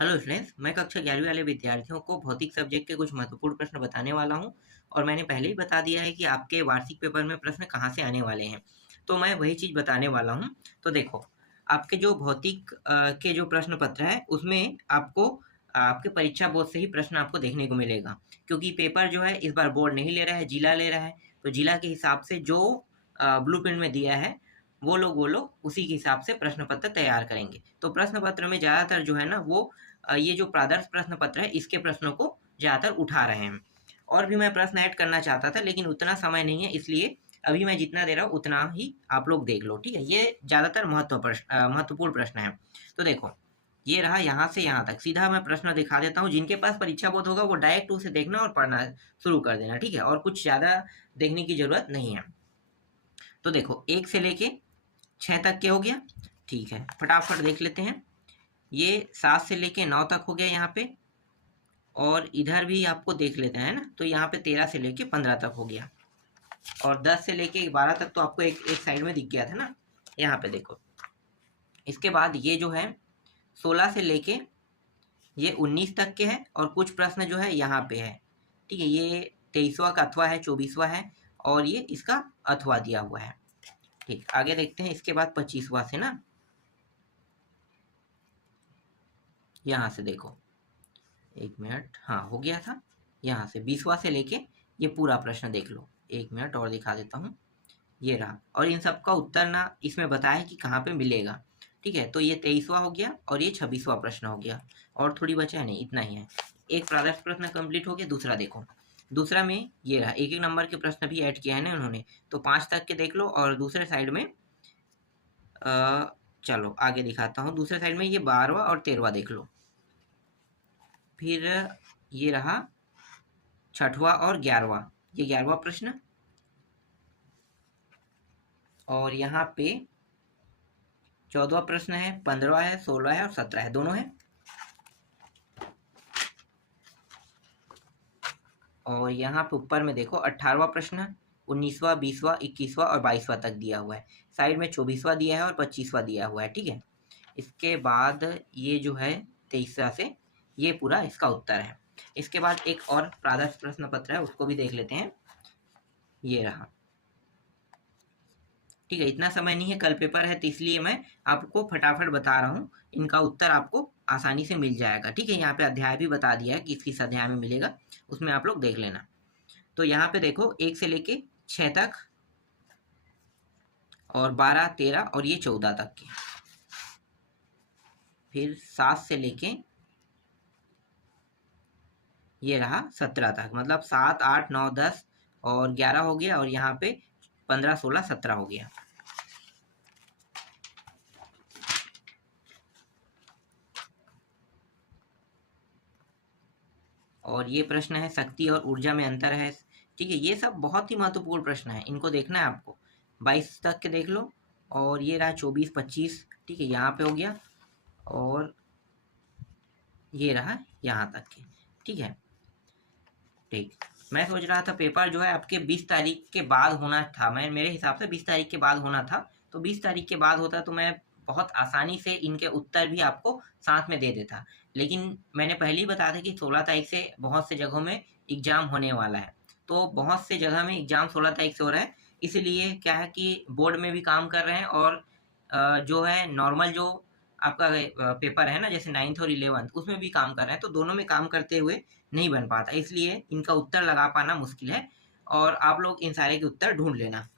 Hello friends, मैं कक्षा 11वीं वाले विद्यार्थियों को भौतिक सब्जेक्ट के कुछ महत्वपूर्ण प्रश्न बताने वाला हूं और मैंने पहले ही बता दिया है कि आपके वार्षिक पेपर में प्रश्न कहां से आने वाले हैं। तो मैं वही चीज़ बताने वाला हूं। तो देखो, आपके जो भौतिक के जो प्रश्न पत्र है उसमें आपको आपके परीक्षा बोर्ड से ही प्रश्न आपको देखने को मिलेगा, क्योंकि पेपर जो है इस बार बोर्ड नहीं ले रहा है, जिला ले रहा है। तो जिला के हिसाब से जो ब्लूप्रिंट में दिया है वो लोग उसी के हिसाब से प्रश्न पत्र तैयार करेंगे। तो प्रश्न पत्र में ज़्यादातर जो है ना वो ये जो प्रादर्श प्रश्न पत्र है इसके प्रश्नों को ज़्यादातर उठा रहे हैं। और भी मैं प्रश्न ऐड करना चाहता था लेकिन उतना समय नहीं है, इसलिए अभी मैं जितना दे रहा हूँ उतना ही आप लोग देख लो, ठीक है। ये ज़्यादातर महत्वपूर्ण प्रश्न है। तो देखो, ये रहा यहाँ से यहाँ तक। सीधा मैं प्रश्न दिखा देता हूँ। जिनके पास परीक्षा बोध होगा वो डायरेक्ट उसे देखना और पढ़ना शुरू कर देना, ठीक है। और कुछ ज़्यादा देखने की ज़रूरत नहीं है। तो देखो, 1 से लेके 6 तक के हो गया, ठीक है। फटाफट देख लेते हैं। ये 7 से लेके 9 तक हो गया यहाँ पे, और इधर भी आपको देख लेते हैं ना। तो यहाँ पे 13 से लेके 15 तक हो गया, और 10 से लेके 12 तक तो आपको एक एक साइड में दिख गया था ना, यहाँ पे देखो। इसके बाद ये जो है 16 से लेके ये 19 तक के हैं, और कुछ प्रश्न जो है यहाँ पे है, ठीक है। ये 23वां का अथवा है, 24वां है, और ये इसका अथवा दिया हुआ है, ठीक। आगे देखते हैं। इसके बाद 25वां से ना, यहाँ से देखो, 1 मिनट, हाँ हो गया था। यहाँ से 20वां से लेके ये पूरा प्रश्न देख लो। 1 मिनट और दिखा देता हूँ। ये रहा, और इन सब का उत्तर ना इसमें बताया है कि कहाँ पे मिलेगा, ठीक है। तो ये 23वां हो गया, और ये 26वां प्रश्न हो गया, और थोड़ी बचा है, नहीं इतना ही है। एक प्रादर्श प्रश्न कंप्लीट हो गया। दूसरा देखो, दूसरा में ये रहा, एक एक नंबर के प्रश्न भी ऐड किया है ना उन्होंने। तो 5 तक के देख लो, और दूसरे साइड में चलो आगे दिखाता हूँ। दूसरे साइड में ये 12वां और 13वां देख लो। फिर ये रहा 6वां और 11वां, ये 11वां प्रश्न, और यहाँ पे 14वां प्रश्न है, 15वां है, 16 है और 17 है, दोनों है। और यहाँ पे ऊपर में देखो 18वां प्रश्न, 19वां, 20वां, 21वां और 22वां तक दिया हुआ है। साइड में 24वां दिया है और 25वां दिया हुआ है, ठीक है। इसके बाद ये जो है 23वां से ये पूरा इसका उत्तर है। इसके बाद एक और प्रादर्श प्रश्न पत्र है, उसको भी देख लेते हैं। ये रहा, ठीक है। इतना समय नहीं है, कल पेपर है, तो इसलिए मैं आपको फटाफट बता रहा हूँ। इनका उत्तर आपको आसानी से मिल जाएगा, ठीक है। यहाँ पे अध्याय भी बता दिया है कि किस अध्याय में मिलेगा, उसमें आप लोग देख लेना। तो यहाँ पे देखो 1 से लेके 6 तक, और 12, 13 और ये 14 तक के। फिर 7 से लेके ये रहा 17 तक, मतलब 7, 8, 9, 10 और 11 हो गया, और यहाँ पे 15, 16, 17 हो गया। और ये प्रश्न है शक्ति और ऊर्जा में अंतर है, ठीक है। ये सब बहुत ही महत्वपूर्ण प्रश्न है, इनको देखना है आपको। 22 तक के देख लो, और ये रहा 24, 25, ठीक है, यहाँ पे हो गया, और ये रहा यहाँ तक के, ठीक है, ठीक। मैं सोच रहा था पेपर जो है आपके 20 तारीख के बाद होना था, मेरे हिसाब से 20 तारीख के बाद होना था। तो 20 तारीख के बाद होता तो मैं बहुत आसानी से इनके उत्तर भी आपको साथ में दे देता। लेकिन मैंने पहले ही बताया था कि 16 तारीख से बहुत से जगहों में एग्ज़ाम होने वाला है। तो बहुत से जगह में एग्ज़ाम 16 तारीख से हो रहा है, इसलिए क्या है कि बोर्ड में भी काम कर रहे हैं, और जो है नॉर्मल जो आपका पेपर है ना, जैसे 9th और 11th, उसमें भी काम कर रहे हैं। तो दोनों में काम करते हुए नहीं बन पाता, इसलिए इनका उत्तर लगा पाना मुश्किल है, और आप लोग इन सारे के उत्तर ढूंढ लेना।